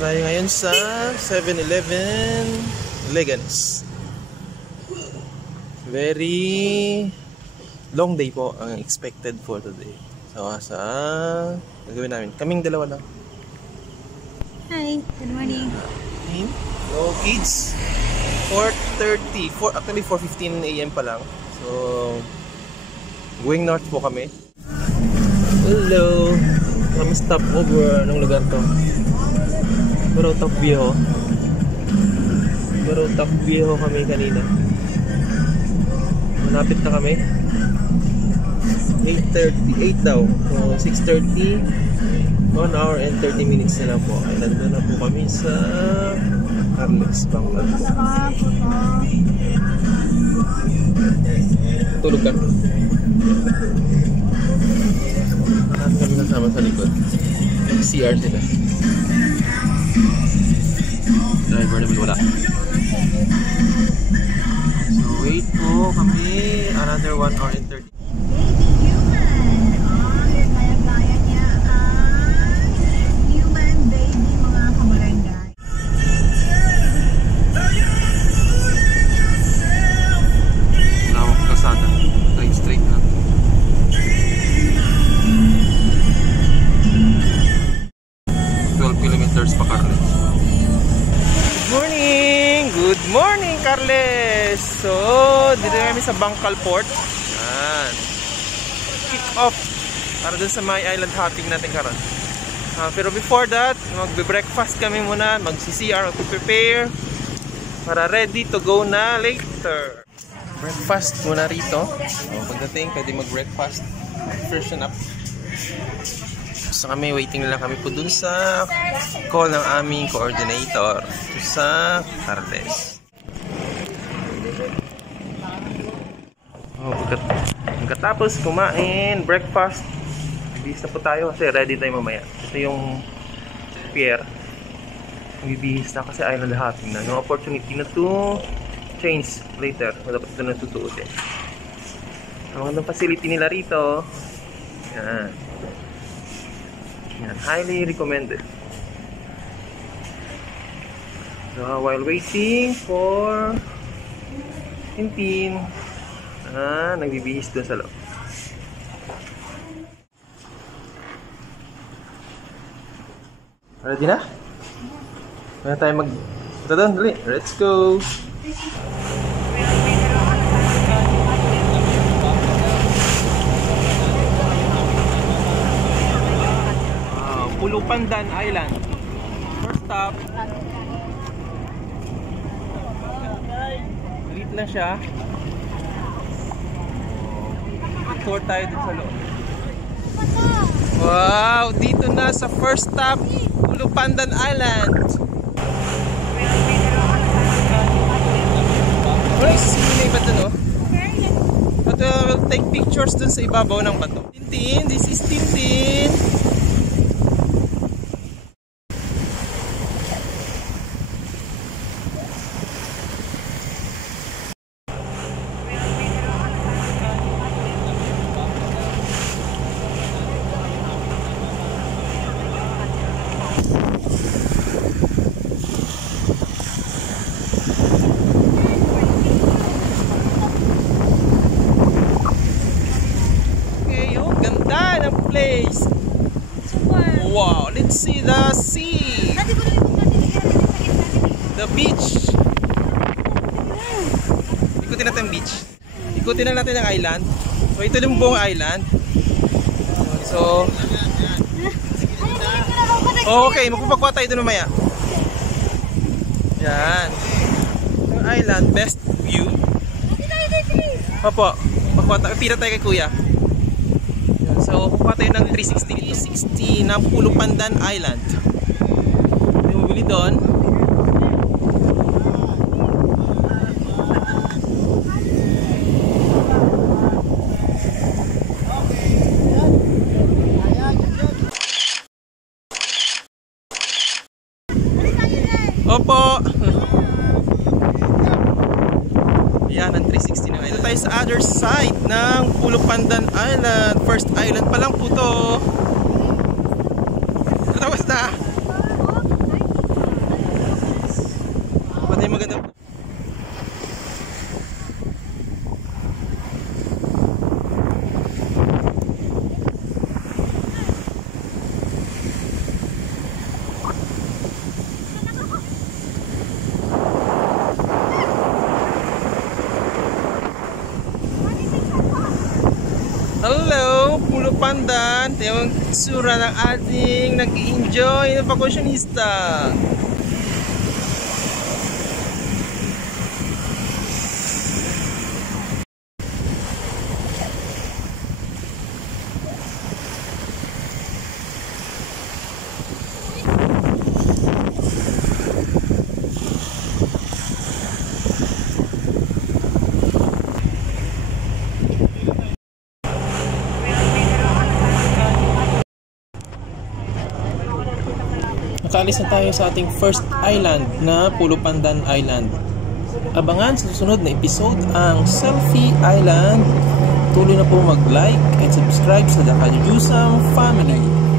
Tayo ngayon sa 7-Eleven Leganes. Very long day po ang expected for today. So, gagawin namin. Kaming dalawa lang. Hi, good morning. Hello kids. 4:30. Actually 4:15 AM pa lang. So, going north po kami. Hello. Kami stop over. Anong lugar to? Barutap Viejo. Barutap Viejo kami kanina. Malapit na kami. 8:38 daw. So 6:30. 1 hour and 30 minutes na lang po. Ay, nandun na po kami sa Carles, Bangkal. Tulog ka. Lahat kami kasama sa likod. CR sila. Driver naman wala. So wait po kami. Another 1 hour and 30. Good morning, Carles! So, dito kami sa Bangkal Port. Yan. Kick off para dun sa my island hopping natin karon. Pero before that, magbe-breakfast kami muna, mag-CCR, mag-prepare para ready to go na later. Breakfast muna rito. So, pagdating, pwede mag-breakfast, freshen up. So kami, waiting na lang kami po dun sa call ng aming coordinator sa Carles. Pagkatapos kumain, breakfast, bibihis na po tayo kasi ready tayo mamaya. Ito yung pier. Bibihis na kasi island hopping na. No opportunity na to change later. Dapat ito natutuutin. Ang magandang facility nila rito. Yan. Yan, highly recommended. So, while waiting for Tintin, nagbibihis doon sa loob. Ready na? Kaya tayo ito doon, dali. Let's go! Pulupandan Island. First stop. Maliit lang siya. Tour tayo dun sa loob. Wow! Dito na sa first stop, Pulupandan Island. Wala isimilay ba dun, oh? But we'll take pictures dun sa ibabaw ng bato. Tintin! This is Tintin! Place. Wow, let's see the sea. The beach. Ikutin natin ang beach. Ikutin na natin ang island. So ito yung buong island. So okay, magpapakwa tayo doon mamaya. Yan. Yung island, best view. Opo, pira tayo kay kuya. So, kukuha tayo ng 360 ng Pulupandan Island. Yung bumili doon. Opo! Yan, ang 360 na. Ito tayo sa other side ng Pulupandan Island. First island pa lang po to. Tapos na. Pandan. Ito yung sura ng ating nag-enjoy na bakwasyonista. Nakaalis na tayo sa ating first island na Pulo Pandan Island. Abangan sa susunod na episode ang Selfie Island. Tuloy na po mag-like and subscribe sa The Kajujusam family.